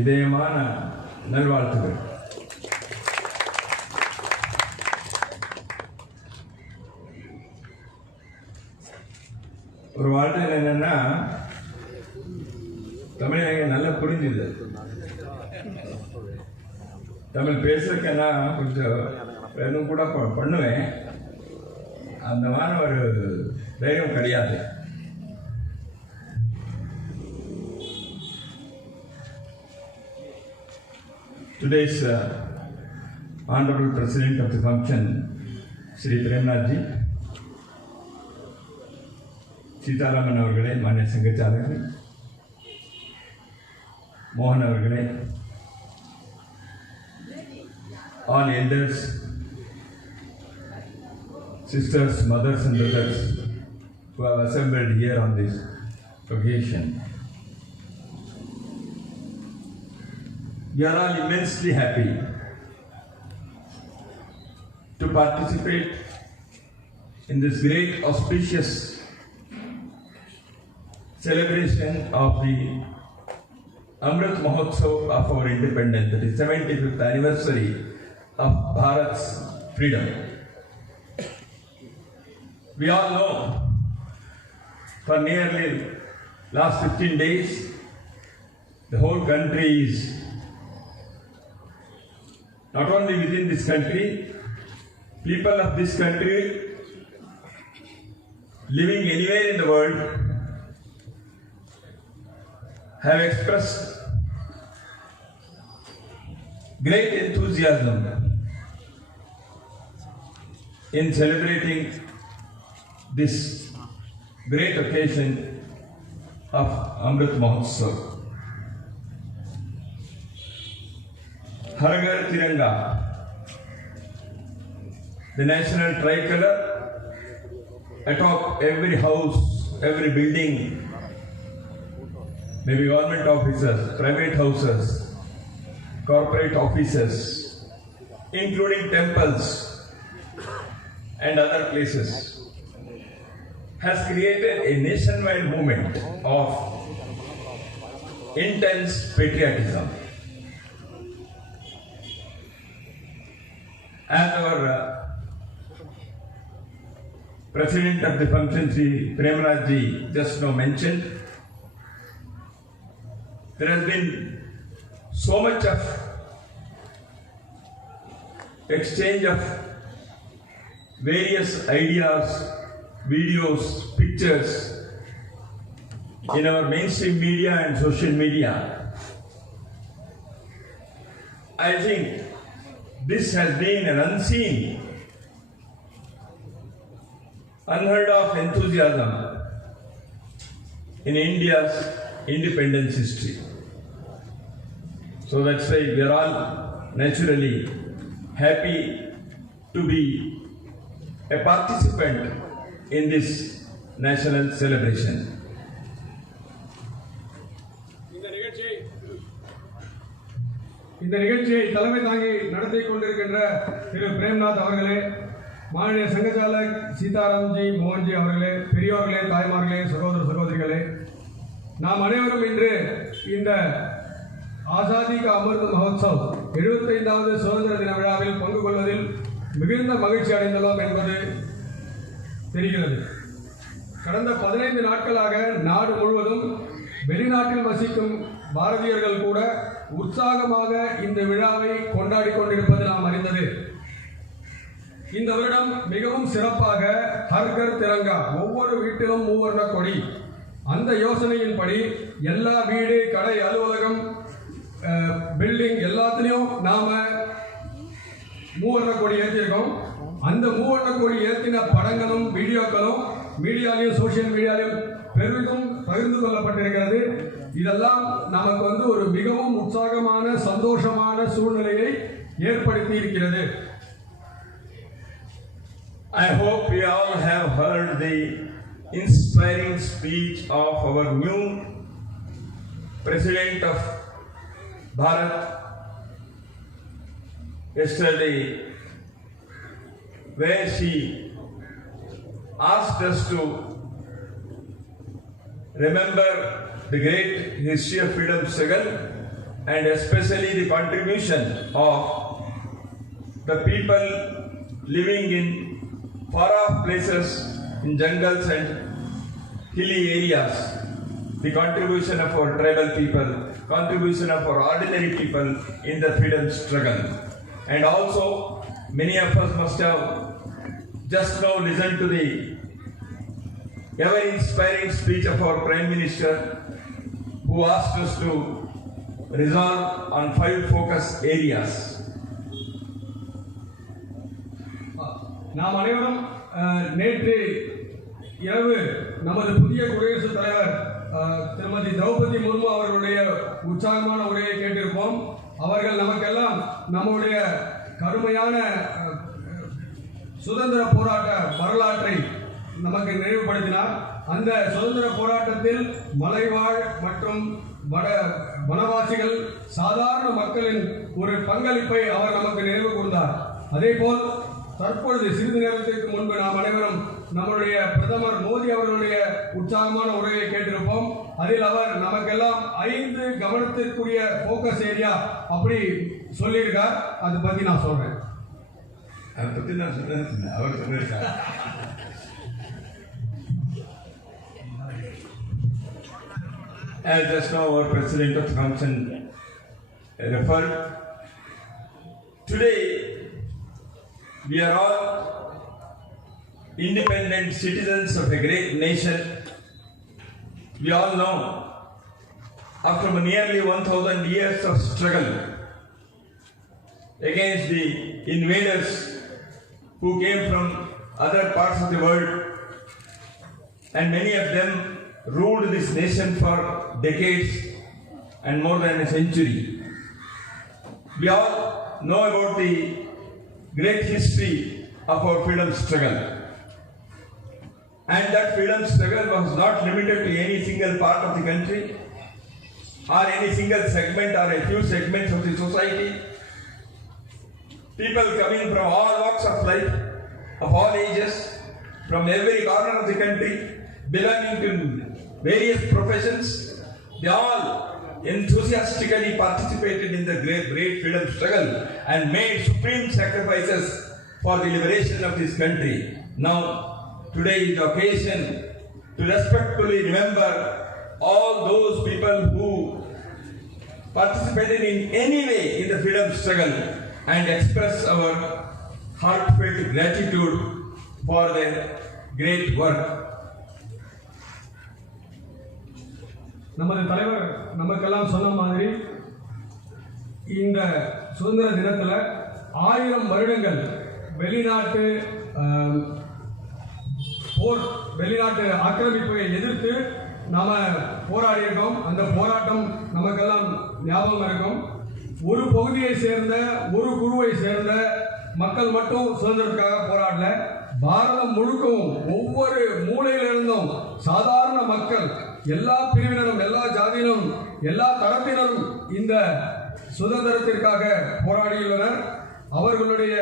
இதயமான நல்வாழ்த்துகள். ஒரு வாழ்த்து என்னன்னா, தமிழ் எனக்கு நல்லா புரிஞ்சுது. தமிழ் பேசுறதுக்குன்னா கொஞ்சம் வேணும் கூட பண்ணுவேன். அந்த மாதிரி ஒரு தைரியம் கிடையாது. Today's Honorable President of the function, Shri Premnathji, Sitaraman avargale, Manya Sangacharakal, Mohan avargale, all elders, sisters, mothers and brothers who have assembled here on this occasion. We are all immensely happy to participate in this great auspicious celebration of the Amrit Mahotsav of our independence, that is 75th anniversary of Bharat's freedom. We all know for nearly last 15 days, the whole country is, not only within this country, people of this country living anywhere in the world have expressed great enthusiasm in celebrating this great occasion of Amrit Mahotsav. Har Ghar Tiranga, the national tricolor atop every house, every building, maybe government offices, private houses, corporate offices, including temples and other places, has created a nationwide movement of intense patriotism. As our President of the function, Shri Premnathji, just now mentioned, there has been so much of exchange of various ideas, videos, pictures in our mainstream media and social media. I think this has been an unseen, unheard of enthusiasm in India's independence history. So that's why we are all naturally happy to be a participant in this national celebration. இந்த நிகழ்ச்சியை தலைமை தாங்கி நடத்தி கொண்டிருக்கின்ற திரு பிரேம்நாத் அவர்களே, மாநில சங்கச்சாலக் சீதாராம்ஜி, மோகன்ஜி அவர்களே, பெரியோர்களே, தாய்மார்களே, சகோதர சகோதரிகளே, நாம் அனைவரும் இன்று இந்த ஆசாதி கா அமிர்த் மஹோத்சவ் 75வது சுதந்திர தின விழாவில் பங்கு கொள்வதில் மிகுந்த மகிழ்ச்சி அடைந்துள்ளோம் என்பது தெரிகிறது. கடந்த 15 நாட்களாக நாடு முழுவதும் வெளிநாட்டில் வசிக்கும் பாரதியர்கள் கூட உற்சாகமாக இந்த விழாவை கொண்டாடி கொண்டிருப்பது நாம் அறிந்தது. இந்த வருடம் மிகவும் சிறப்பாக ஹர் கர் திரங்கா, ஒவ்வொரு வீட்டிலும் மூவர்ண கொடி, அந்த யோசனையின்படி எல்லா வீடு, கடை, அலுவலகம், பில்டிங் எல்லாத்துலேயும் நாம மூவர்ண கொடி ஏற்றிருக்கோம். அந்த மூவர்ண கொடி ஏற்றின படங்களும் வீடியோக்களும் மீடியாலையும் சோசியல் மீடியாலையும் பெரிதும் பகிர்ந்து கொள்ளப்பட்டிருக்கிறது. இதெல்லாம் நமக்கு ஒரு மிகவும் உற்சாகமான சந்தோஷமான சூழ்நிலையை ஏற்படுத்தி இருக்கிறது. I hope we all have heard the inspiring speech of our new President of Bharat yesterday, where she asked us to remember the great history of freedom struggle and especially the contribution of the people living in far-off places in jungles and hilly areas, the contribution of our tribal people, contribution of our ordinary people in the freedom struggle. And also, many of us must have just now listened to the ever-inspiring speech of our Prime Minister, who asked us to resolve on 5 focus areas. நாம் அனைவரும் நேற்று இரவு நமது புதிய குடியரசுத் தலைவர் திருமதி திரௌபதி முர்மு அவர்களுடைய உற்சாகமான உரையை கேட்டிருப்போம். அவர்கள் நமக்கெல்லாம் நம்முடைய கடுமையான சுதந்திர போராட்ட வரலாற்றை நமக்கு நினைவுபடுத்தினார். அந்த சுதந்திர போராட்டத்தில் மலைவாழ் மற்றும் வனவாசிகள் சாதாரண மக்களின் ஒரு பங்களிப்பை அவர் நமக்கு நினைவு கூர்ந்தார். அதேபோல் தற்பொழுது சிறிது நேரத்திற்கு முன்பு நாம் அனைவரும் நம்முடைய பிரதமர் மோடி அவர்களுடைய உற்சாகமான உரையை கேட்டிருப்போம். அதில் அவர் நமக்கெல்லாம் 5 கவனத்திற்குரிய போக்கஸ் ஏரியா அப்படி சொல்லியிருக்கார். அதை பத்தி நான் சொல்றேன். அவர் சொல்லியிருக்கார். As just now our President of the Council referred, today we are all independent citizens of a great nation. We all know, after nearly 1000 years of struggle against the invaders who came from other parts of the world, and many of them ruled this nation for decades and more than a century. We all know about the great history of our freedom struggle. And that freedom struggle was not limited to any single part of the country or any single segment or a few segments of the society. People coming from all walks of life, of all ages, from every corner of the country, belonging to various professions, they all enthusiastically participated in the great freedom struggle and made supreme sacrifices for the liberation of this country. Now, today is the occasion to respectfully remember all those people who participated in any way in the freedom struggle and express our heartfelt gratitude for their great work. நமது தலைவர் நமக்கெல்லாம் சொன்ன மாதிரி இந்த சுதந்திர தினத்தில் 1000 வருடங்கள் வெளிநாட்டு ஆக்கிரமிப்பை எதிர்த்து நாம போராடி இருக்கோம். அந்த போராட்டம் நமக்கெல்லாம் ஞாபகம் இருக்கும். ஒரு பகுதியை சேர்ந்த ஒரு குழுவை சேர்ந்த மக்கள் மட்டும் சுதந்திரத்துக்காக போராடல. பாரதம் முழுக்கவும் ஒவ்வொரு மூலையிலிருந்தும் சாதாரண மக்கள், எல்லா பிரிவினரும், எல்லா ஜாதியினரும், எல்லா தரப்பினரும் இந்த சுதந்திரத்திற்காக போராடியுள்ளனர். அவர்களுடைய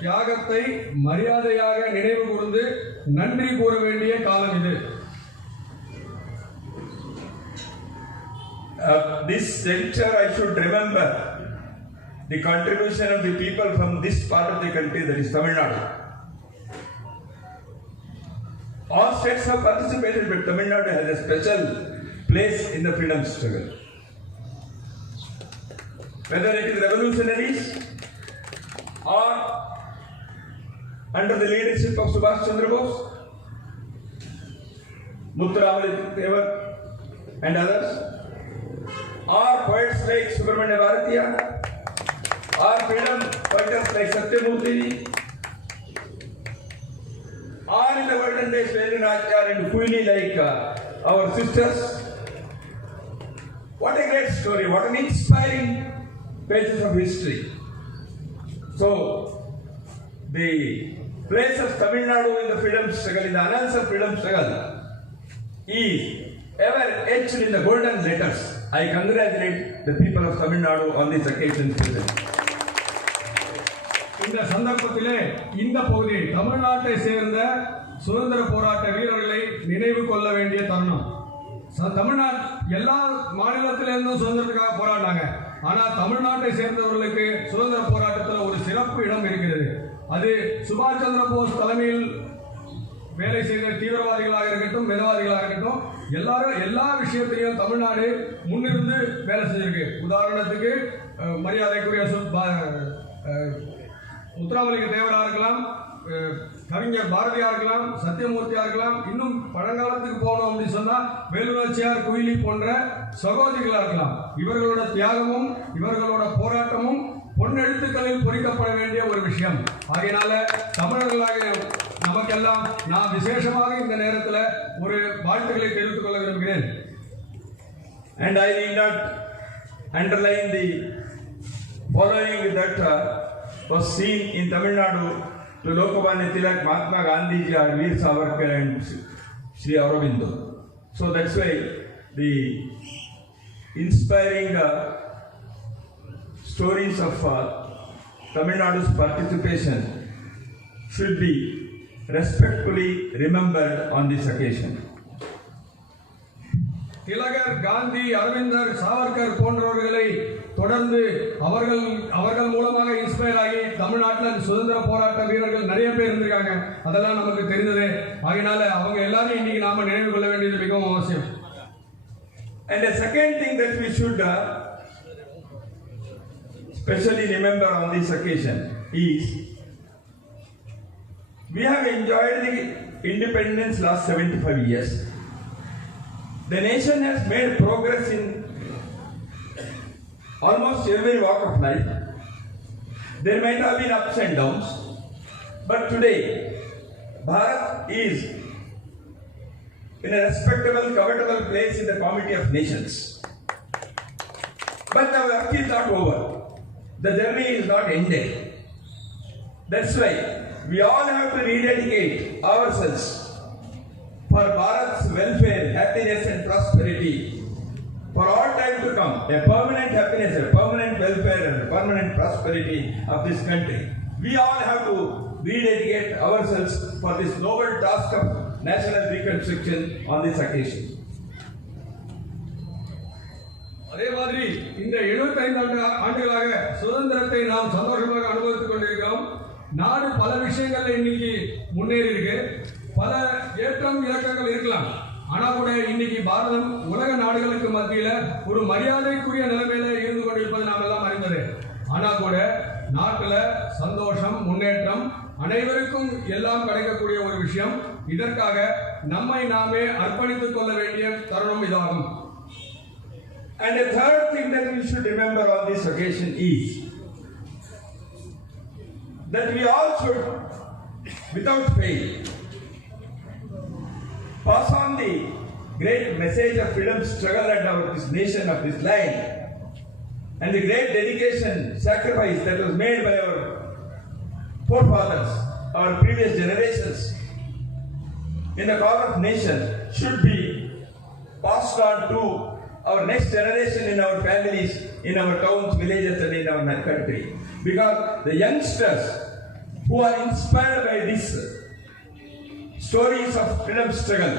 தியாகத்தை மரியாதையாக நினைவு கூர்ந்து நன்றி கூற வேண்டிய காலம் இது. This juncture I should remember the contribution of the people from this part of the country, that is Tamil Nadu. All states have participated, but Tamil Nadu has a special place in the freedom struggle. Whether it is revolutionaries or under the leadership of Subhash Chandra Bose, Muthuraman Devar and others, or poets like Subramanya Bharatiya, or freedom fighters like Satyamurthy, or in the olden days Vedanachar and Kuini like our sisters. What a great story, what an inspiring pages of history. So, the place of Tamil Nadu in the freedom struggle, in the annals of freedom struggle, is ever etched in the golden letters. I congratulate the people of Tamil Nadu on this occasion today. இந்த சந்தர்ப்பத்திலே இந்த பகுதி தமிழ்நாட்டை சேர்ந்த சுதந்திர போராட்ட வீரர்களை நினைவு கொள்ள வேண்டிய தருணம். தமிழ்நாடு எல்லா மாநிலத்திலிருந்தும் சுதந்திரத்துக்காக போராடினாங்க. ஆனால் தமிழ்நாட்டை சேர்ந்தவர்களுக்கு சுதந்திர போராட்டத்தில் ஒரு சிறப்பு இடம் இருக்கிறது. அது சுபாஷ் சந்திர போஸ் தலைமையில் வேலை செய்த தீவிரவாதிகளாக இருக்கட்டும், மிதவாதிகளாக இருக்கட்டும், எல்லா விஷயத்திலையும் தமிழ்நாடு முன்னிருந்து வேலை செஞ்சிருக்கு. உதாரணத்துக்கு மரியாதைக்குரிய முத்துராமலிங்க தேவராக இருக்கலாம், கவிஞர் பாரதியா இருக்கலாம், சத்தியமூர்த்தியா இருக்கலாம், இன்னும் பழங்காலத்துக்கு போனோம் அப்படின்னு சொன்னா வேலுநாச்சியார், குயிலி போன்ற சகோதரிகளா இருக்கலாம். இவர்களோட தியாகமும் இவர்களோட போராட்டமும் பொன்னெழுத்துக்களில் பொறிக்கப்பட வேண்டிய ஒரு விஷயம். ஆகையினால தமிழர்களாக நமக்கெல்லாம் நான் விசேஷமாக இந்த நேரத்தில் ஒரு வாழ்த்துக்களை தெரிவித்துக் கொள்ள விரும்புகிறேன். And I need not underline the following that was seen in Tamil Nadu to Lokmanya Tilak, Mahatma Gandhi, Veer Savarkar and Sri Aurobindo. So that's why the inspiring stories of Tamil Nadu's participation should be respectfully remembered on this occasion. திலகர், காந்தி, அரவிந்தர், சாவர்கர் போன்றவர்களை தொடர்ந்து அவர்கள் மூலமாக இன்ஸ்பயர் ஆகி தமிழ்நாட்டில் சுதந்திர போராட்ட வீரர்கள் நிறைய பேர் இருந்திருக்காங்க. அதெல்லாம் நமக்கு தெரிந்ததே. ஆகையினால அவங்க எல்லாரையும் இன்னைக்கு நாம நினைவு கொள்ள வேண்டியது மிகவும் அவசியம். And the second thing that we should especially remember on this occasion is we have enjoyed the independence last 75 years. The nation has made progress in almost every walk of life. There might have been ups and downs, but today Bharat is in a respectable, covetable place in the committee of nations. But the work is not over. The journey is not ended. That's why we all have to rededicate ourselves for Bharat's welfare, happiness and prosperity for all time to come. A permanent happiness, a permanent welfare and a permanent prosperity of this country. We all have to rededicate ourselves for this noble task of national reconstruction on this occasion. அதே மாதிரி இந்த 75 ஆண்டுகளாக சுதந்திரத்தை நாம் சந்தோஷமாக அனுபவித்துக் கொண்டிருக்கிறோம். நாடு பல விஷயங்கள்ல இன்னைக்கு முன்னேறி இருக்கு. பல ஏற்றம் இறக்கங்கள் இருக்கலாம். ஆனா கூட இன்னைக்கு பாரதம் உலக நாடுகளுக்கு மத்தியில ஒரு மரியாதைக்குரிய நிலைமையில இருந்து கொண்டிருப்பது நாம் எல்லாம் அறிந்தது. ஆனா கூட நாட்டுல சந்தோஷம், முன்னேற்றம் அனைவருக்கும் எல்லாம் கிடைக்கக்கூடிய ஒரு விஷயம். இதற்காக நம்மை நாமே அர்ப்பணித்துக் கொள்ள வேண்டிய தருணம் இதாகும். And the third thing that we should remember on this occasion is that we all should, without fail, pass on the great message of freedom struggle and of this nation, of this land, and the great dedication, sacrifice that was made by our forefathers, our previous generations, in the cause of nation, should be passed on to our next generation in our families, in our towns, villages, and in our country. Because the youngsters who are inspired by these stories of freedom struggle,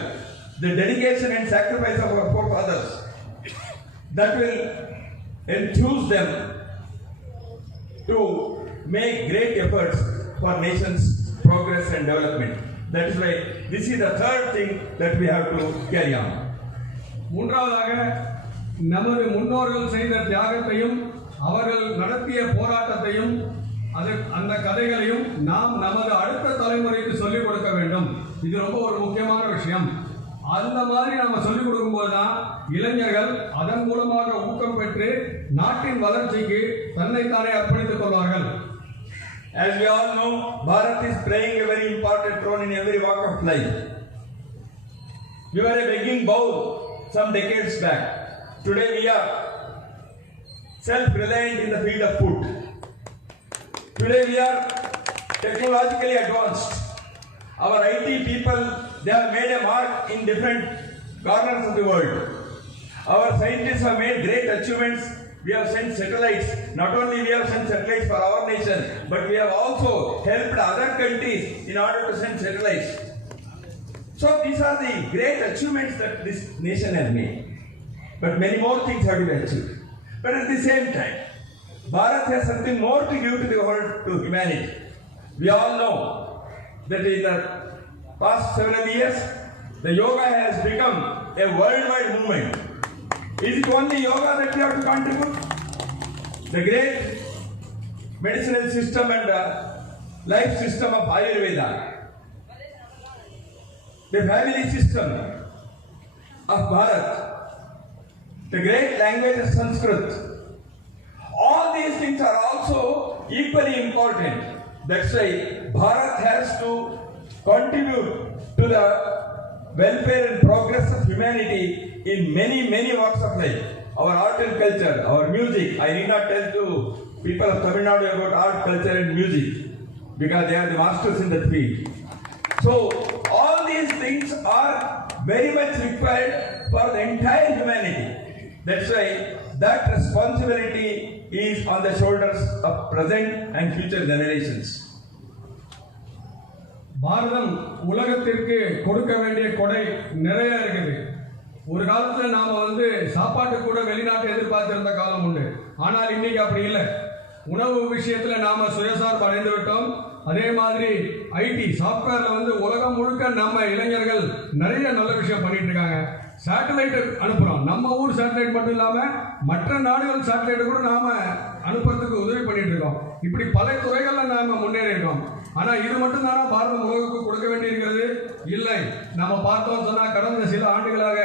the dedication and sacrifice of our forefathers, that will enthuse them to make great efforts for nation's progress and development. That is why this is the third thing that we have to carry on. மூன்றாவதாக நமது முன்னோர்கள் செய்த தியாகத்தையும் அவர்கள் நடத்திய போராட்டத்தையும் அந்த கதைகளையும் நாம் நமது அடுத்த தலைமுறைக்கு சொல்லிக் கொடுக்க வேண்டும். இது ரொம்ப ஒரு முக்கியமான விஷயம். அந்த மாதிரி நாம சொல்லிக் கொடுக்கும்போது தான் இளைஞர்கள் அதன் மூலமாக ஊக்கம் பெற்று நாட்டின் வளர்ச்சிக்கு தன்னைத்தானே அர்ப்பணித்துக் கொள்வார்கள். As we all know, Bharat is playing a very important role in every walk of life. We were a begging bowl some decades back. Today we are self-reliant in the field of food. Today we are technologically advanced. Our IT people, they have made a mark in different corners of the world. Our scientists have made great achievements. We have sent satellites. Not only we have sent satellites for our nation, but we have also helped other countries in order to send satellites. So these are the great achievements that this nation has made. But many more things have to be achieved. But at the same time, Bharat has something more to give to the world, to humanity. We all know that in the past several years, the yoga has become a worldwide movement. Is it only yoga that we have to contribute? The great medicinal system and life system of Ayurveda, the family system of Bharat, the great language of Sanskrit, all these things are also equally important. That's why Bharat has to contribute to the welfare and progress of humanity in many, many walks of life. Our art and culture, our music. I need not tell to people of Tamil Nadu about art, culture and music because they are the masters in that field. So all these things are very much required for the entire humanity. That's why that responsibility is on the shoulders of present and future generations. பாரதம் உலகத்திற்கு கொடுக்க வேண்டிய கொடை நிறைய இருக்குது. ஒரு காலத்துல நாம சாப்பாட்டு கூட வெளிநாட்டை எதிர்பார்த்திருந்த காலம் உண்டு. ஆனால் இன்னைக்கு அப்படி இல்லை. உணவு விஷயத்துல நாம சுயசார்பு அடைந்து விட்டோம். அதே மாதிரி ஐடி சாஃப்ட்வேர்ல உலகம் முழுக்க நம்ம இளைஞர்கள் நிறைய நல்ல விஷயம் பண்ணிட்டு இருக்காங்க. சேட்டலைட் அனுப்புறோம். நம்ம ஊர் சேட்டலைட் மட்டும் இல்லாம மற்ற நாடுகள் சேட்டலைட் கூட நாம அனுப்புறதுக்கு உதவி பண்ணிட்டு இருக்கோம். இப்படி பல துறைகள்ல நாம முன்னேறி இருக்கோம். ஆனா இது மட்டும் தானே பாரதம் உலகுக்கு கொடுக்க வேண்டியிருக்கிறது? இல்லை. நம்ம பார்த்தோம் சொன்னா கடந்த சில ஆண்டுகளாக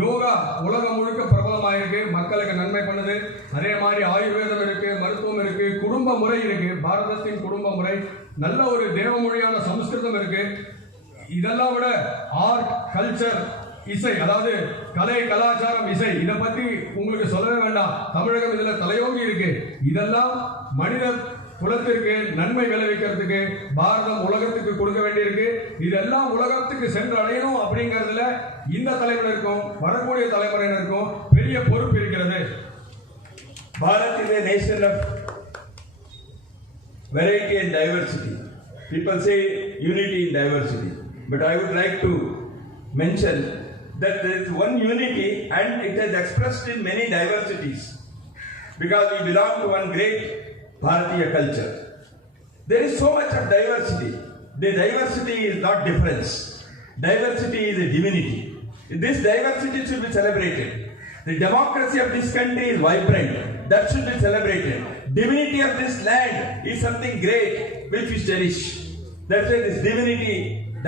யோகா உலகம் முழுக்க பிரபலமாயிருக்கு, மக்களுக்கு நன்மை பண்ணுது. அதே மாதிரி ஆயுர்வேதம் இருக்கு, மருத்துவம் இருக்கு, குடும்ப முறை இருக்கு. பாரதத்தின் குடும்ப முறை நல்ல ஒரு தேவமொழியான சமஸ்கிருதம் இருக்கு. இதெல்லாம் விட ஆர்ட், கல்ச்சர், இசை, அதாவது கலை, கலாச்சாரம், இசை, இதை பத்தி உங்களுக்கு சொல்லவே வேண்டாம். தமிழகம் இதுல தலையோங்கி இருக்கு. இதெல்லாம் மனித குலத்திற்கு நன்மை விளைவிக்கிறதுக்கு பாரதம் உலகத்துக்கு கொடுக்க வேண்டியிருக்கு. இதெல்லாம் உலகத்துக்கு சென்று அடையணும் அப்படிங்கிறதுல இந்த தலைமுறைக்கும் வரக்கூடிய தலைமுறையினருக்கும் பெரிய பொறுப்பு இருக்கிறது. Bharat is a nation of variety and diversity. People say unity in diversity, but I would like to mention that there is one unity and it is expressed in many diversities because we belong to one great Bharatiya culture. There is so much of diversity. The diversity is not difference. Diversity is a divinity. This diversity should be celebrated. The democracy of this country is vibrant. That should be celebrated. Divinity of this land is something great which we cherish. That's why this divinity,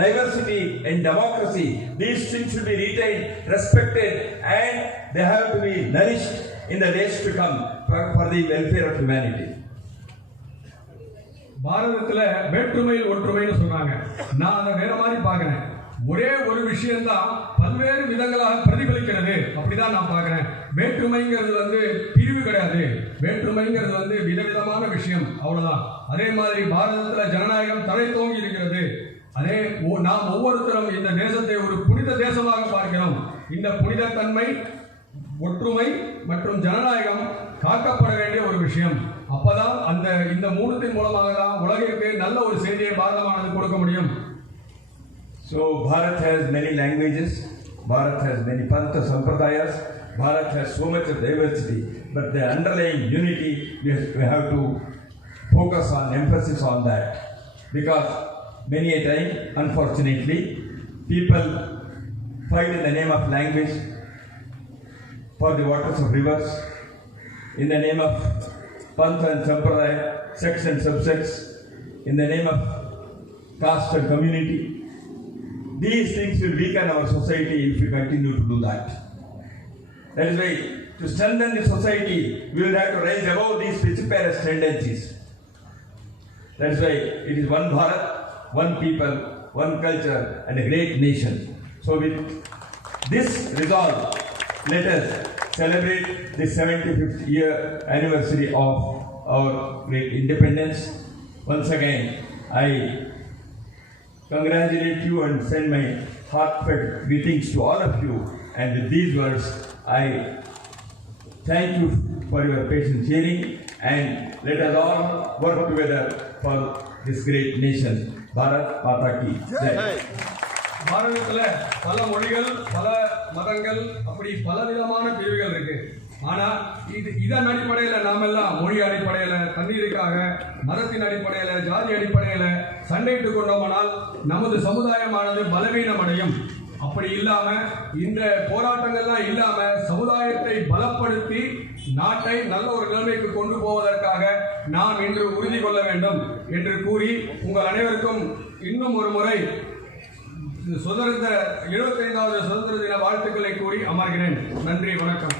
diversity and democracy, these things should be retained, respected, and they have to be nourished in the days to come for the welfare of humanity. பாரதத்துல வேற்றுமையில் ஒற்றுமைன்னு சொன்னாங்க. நான் அதை வேற மாதிரி பார்க்கிறேன். ஒரே ஒரு விஷயம்தான் பல்வேறு விதங்களாக பிரதிபலிக்கிறது. அப்படிதான் நான் பார்க்கிறேன். வேற்றுமைங்கிறது பிரிவு கிடையாது. வேற்றுமைங்கிறது விதவிதமான விஷயம், அவ்வளவுதான். அதே மாதிரி பாரதத்துல ஜனநாயகம் தலை தோங்கி இருக்கிறது. அதே நாம் ஒவ்வொருத்தரும் இந்த தேசத்தை ஒரு புனித தேசமாக பார்க்கிறோம். இந்த புனித தன்மை, ஒற்றுமை மற்றும் ஜனநாயகம் காக்கப்பட வேண்டிய ஒரு விஷயம். அப்பதான் இந்த மூலத்தின் மூலமாக தான் உலகிற்கு நல்ல ஒரு செய்தியை பாரதமானது கொடுக்க முடியும். So Bharat has many languages, Bharat has many pantha sampradayas, Bharat has so much of diversity, but the underlying unity we have to focus on, emphasis on that, because many a time, unfortunately, people fight in the name of language for the waters of rivers, in the name of Pantha and Sampradaya, sects and subsects, in the name of caste and community. These things will weaken our society if we continue to do that. That is why, to strengthen the society, we will have to rise above these vociferous tendencies. That is why it is one Bharat, one people, one culture, and a great nation. So with this resolve, let us celebrate the 75th year anniversary of our great independence. Once again, I congratulate you and send my heartfelt greetings to all of you. And with these words, I thank you for your patient hearing, and let us all work together for this great nation. Bharat Mata Ki Jai. பாரதத்துல பல மொழிகள், பல மதங்கள், அப்படி பல விதமான பிரிவுகள் இருக்கு. ஆனால் இதன் அடிப்படையில் நாமெல்லாம் மொழி அடிப்படையில், தண்ணீருக்காக, மதத்தின் அடிப்படையில், ஜாதி அடிப்படையில் சண்டையிட்டு கொண்டோமானால் நமது சமுதாயமானது பலவீனம் அடையும். அப்படி இல்லாம இந்த போராட்டங்கள்லாம் இல்லாம சமுதாயத்தை பலப்படுத்தி நாட்டை நல்ல ஒரு நிலைமைக்கு கொண்டு போவதற்காக நாம் இன்று உறுதி கொள்ள வேண்டும் என்று கூறி உங்கள் அனைவருக்கும் இன்னும் ஒரு முறை 75வது சுதந்திர தின வாழ்த்துக்களை கூறி அமர்கிறேன். நன்றி, வணக்கம்.